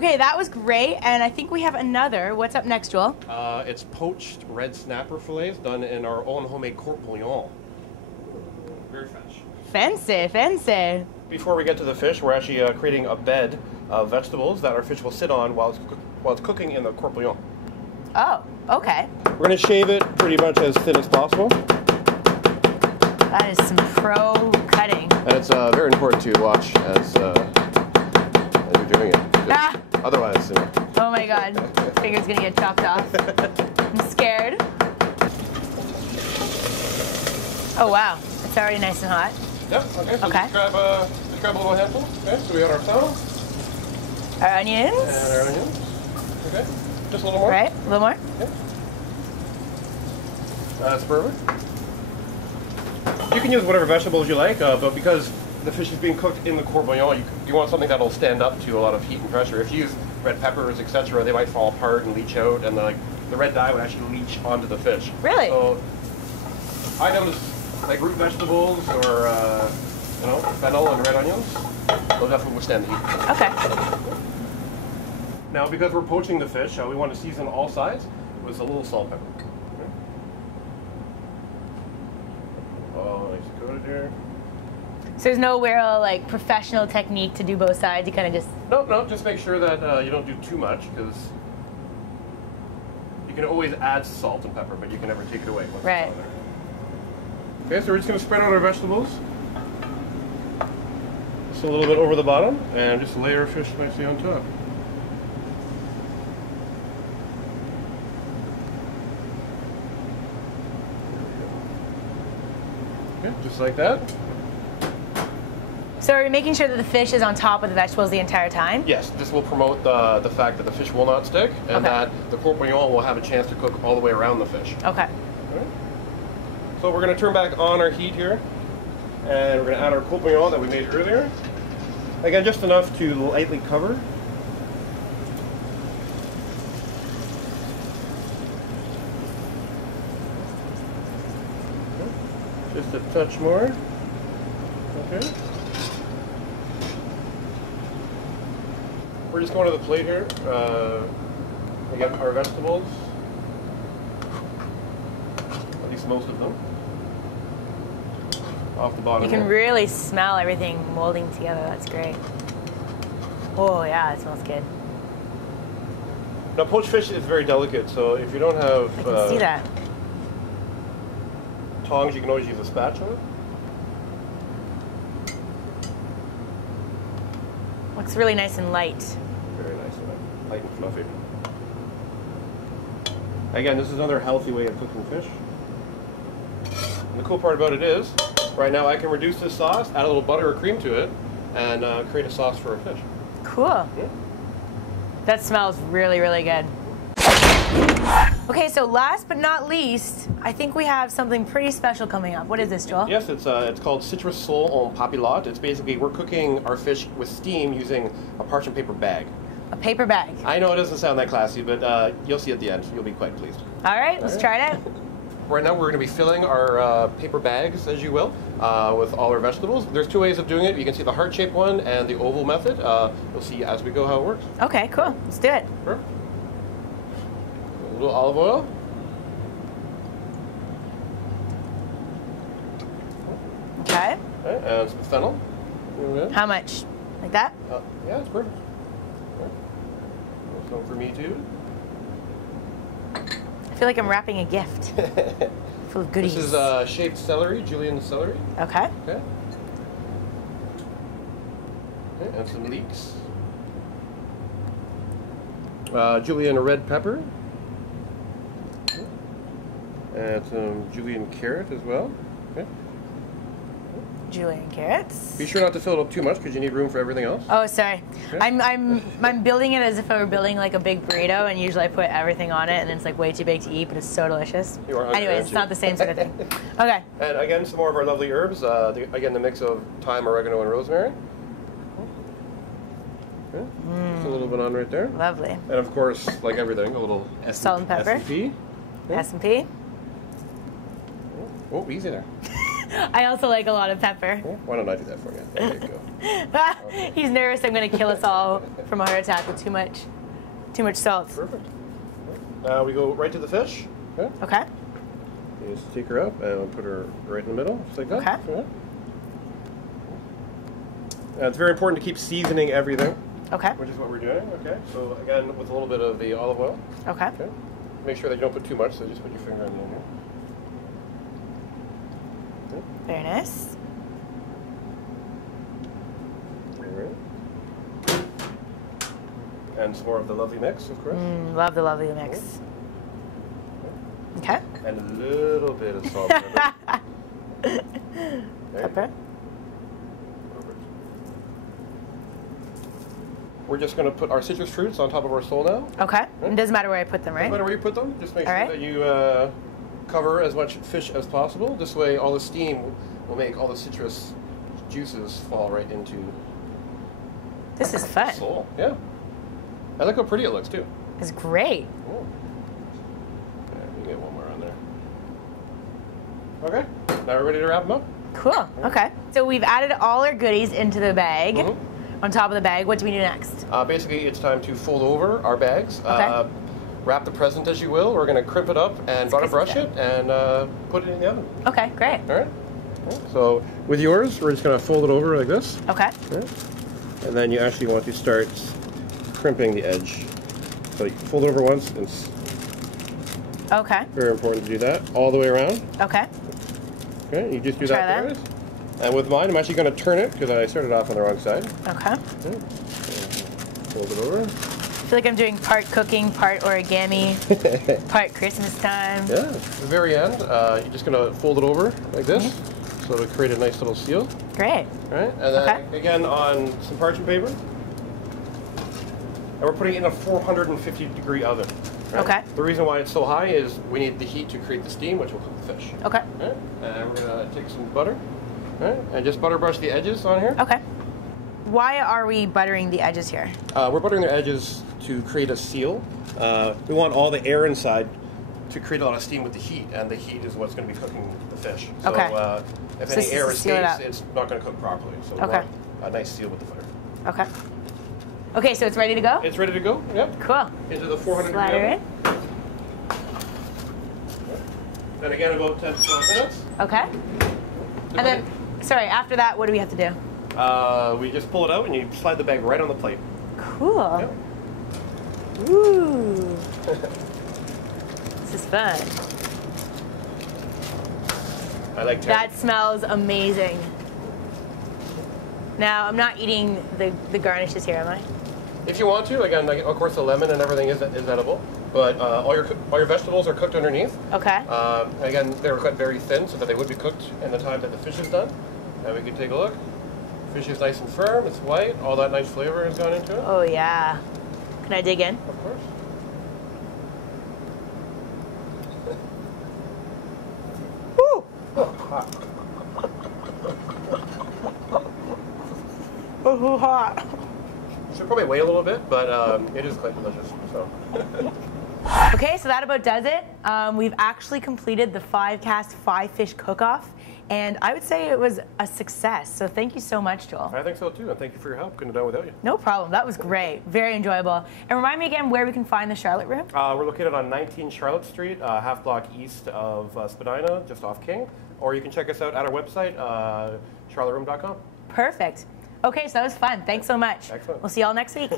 Okay, that was great, and I think we have another. What's up next, Joel? It's poached red snapper fillets done in our own homemade court bouillon. Very fresh. Fancy, fancy. Before we get to the fish, we're actually creating a bed of vegetables that our fish will sit on while it's cooking in the court bouillon. Oh, okay. We're going to shave it pretty much as thin as possible. That is some pro cutting. And it's very important to watch as you're doing it. Otherwise, you know. Oh my god, finger's gonna get chopped off. I'm scared. Oh wow, it's already nice and hot. Yep, okay, so okay. Just grab a little handful. Okay, so we got our salmon. Our onions. And our onions. Okay, just a little more. Right, a little more. Okay. That's perfect. You can use whatever vegetables you like, but because the fish is being cooked in the court bouillon, you want something that'll stand up to a lot of heat and pressure. If you use red peppers, etc., they might fall apart and leach out, and the red dye would actually leach onto the fish. Really? So items like root vegetables or fennel and red onions, they'll definitely withstand the heat. Okay. Now, because we're poaching the fish, we want to season all sides with a little salt pepper. Okay. Oh, nice coated here. So there's no real like professional technique to do both sides. You kind of just No. Just make sure that you don't do too much, because you can always add salt and pepper, but you can never take it away. Once right. It's on there. Okay, so we're just going to spread out our vegetables, just a little bit over the bottom, and just layer our fish nicely on top. Okay, just like that. So are we making sure that the fish is on top of the vegetables the entire time? Yes, this will promote the fact that the fish will not stick, and that the court bouillon will have a chance to cook all the way around the fish. Okay. Right. So we're going to turn back on our heat here, and we're going to add our court bouillon that we made earlier. Again, just enough to lightly cover. Okay. Just a touch more. Okay. We're just going to the plate here. Again, our vegetables, at least most of them, off the bottom. You can really smell everything molding together. That's great. Oh yeah, it smells good. Now, poached fish is very delicate, so if you don't have I can see that. tongs, you can always use a spatula. Looks really nice and light. Very nice, light and fluffy. Again, this is another healthy way of cooking fish. And the cool part about it is, right now I can reduce this sauce, add a little butter or cream to it, and create a sauce for a fish. Cool. Yeah. That smells really, really good. Okay, so last but not least, I think we have something pretty special coming up. What is this, Joel? Yes, it's called Citrus Sole en Papillote. It's basically, we're cooking our fish with steam using a parchment paper bag. A paper bag. I know it doesn't sound that classy, but you'll see at the end. You'll be quite pleased. All right, let's try it out. Right now we're going to be filling our paper bags, as you will, with all our vegetables. There's two ways of doing it. You can see the heart-shaped one and the oval method. You'll see as we go how it works. Okay, cool. Let's do it. Sure. A little olive oil. Okay. Okay, and some fennel. How much? Like that? Yeah, it's perfect. Okay. Some for me too. I feel like I'm wrapping a gift full of goodies. This is shaped celery, julienne celery. Okay. Okay. Okay, and some leeks. Julienne red pepper. And some julienne carrot as well. Okay. Julienne carrots. Be sure not to fill it up too much because you need room for everything else. Oh, sorry. Okay. I'm building it as if I were building like a big burrito, and usually I put everything on it, and then it's like way too big to eat, but it's so delicious. You are hungry, Anyways, it's not the same sort of thing. Okay. And again, some more of our lovely herbs. Again, the mix of thyme, oregano, and rosemary. Okay. Just a little bit on right there. Lovely. And of course, like everything, a little salt and pepper. S&P. S&P. Oh, easy there. I also like a lot of pepper. Well, why don't I do that for you? There you go. He's nervous I'm going to kill us all from a heart attack with too much salt. Perfect. Now we go right to the fish. Okay. Okay. You just take her up and put her right in the middle, just like that. Okay. It's very important to keep seasoning everything. Okay. Which is what we're doing. Okay. So again, with a little bit of the olive oil. Okay. Okay. Make sure that you don't put too much, so just put your finger on the onion. Okay. Very nice. Alright. And some more of the lovely mix, of course. Love the lovely mix. Okay. And a little bit of salt. Okay. Pepper. We're just going to put our citrus fruits on top of our sole now. Okay. It doesn't matter where I put them, right? No matter where you put them, just make sure that you cover as much fish as possible. This way, all the steam will make all the citrus juices fall right into. This is fun. Sole. Yeah. I like how pretty it looks too. It's great. Oh. Yeah, you get one more on there. Okay. Now we're ready to wrap them up. Cool. Okay. So we've added all our goodies into the bag. On top of the bag, what do we do next? Basically, it's time to fold over our bags. Okay. Wrap the present as you will. We're going to crimp it up and butter brush it and put it in the oven. Okay, great. All right. So with yours, we're just going to fold it over like this. Okay. And then you actually want to start crimping the edge. So you fold it over once. And okay. Very important to do that all the way around. Okay. Okay, you just do that there. And with mine, I'm actually going to turn it because I started off on the wrong side. Okay. Fold it over. I feel like I'm doing part cooking, part origami, part Christmas time. Yeah, at the very end, you're just going to fold it over like this, so it'll create a nice little seal. Great. All right, and then again on some parchment paper. And we're putting it in a 450-degree oven. Right? Okay. The reason why it's so high is we need the heat to create the steam, which will cook the fish. Okay. Right? And we're going to take some butter, right? And just butter brush the edges on here. Okay. Why are we buttering the edges here? We're buttering the edges to create a seal. We want all the air inside to create a lot of steam with the heat, and the heat is what's going to be cooking the fish. So if any air escapes, it's not going to cook properly. So we want a nice seal with the butter. Okay. Okay, so it's ready to go? It's ready to go, yep. Cool. Into the 400 Slide her in. Then again, about 10 to 12 minutes. Okay. And then, sorry, after that, what do we have to do? We just pull it out and you slide the bag right on the plate. Cool. Yep. Ooh. This is fun. I like that smells amazing. Now, I'm not eating the garnishes here, am I? If you want to, again, of course, the lemon and everything is edible, but all your vegetables are cooked underneath. Okay. Again, they were cut very thin so that they would be cooked in the time that the fish is done. And we can take a look. Fish is nice and firm. It's white. All that nice flavor has gone into it. Oh yeah. Can I dig in? Of course. Woo! Oh, hot. Oh, hot. Should probably wait a little bit, but it is quite delicious. So. Okay, so that about does it. We've actually completed the 5-cast 5-fish cook-off, and I would say it was a success. So thank you so much, Joel. I think so too, and thank you for your help. Couldn't have done without you. No problem. That was great. Very enjoyable. And remind me again where we can find the Charlotte Room. We're located on 19 Charlotte Street, half block east of Spadina, just off King. Or you can check us out at our website, charlotteroom.com. Perfect. Okay, so that was fun. Thanks so much. Excellent. We'll see y'all next week.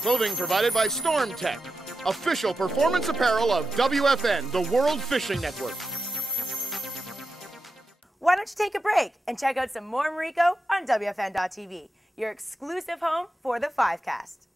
Clothing provided by Storm Tech, official performance apparel of WFN, the World Fishing Network. Why don't you take a break and check out some more Mariko on WFN.tv, your exclusive home for the 5-cast.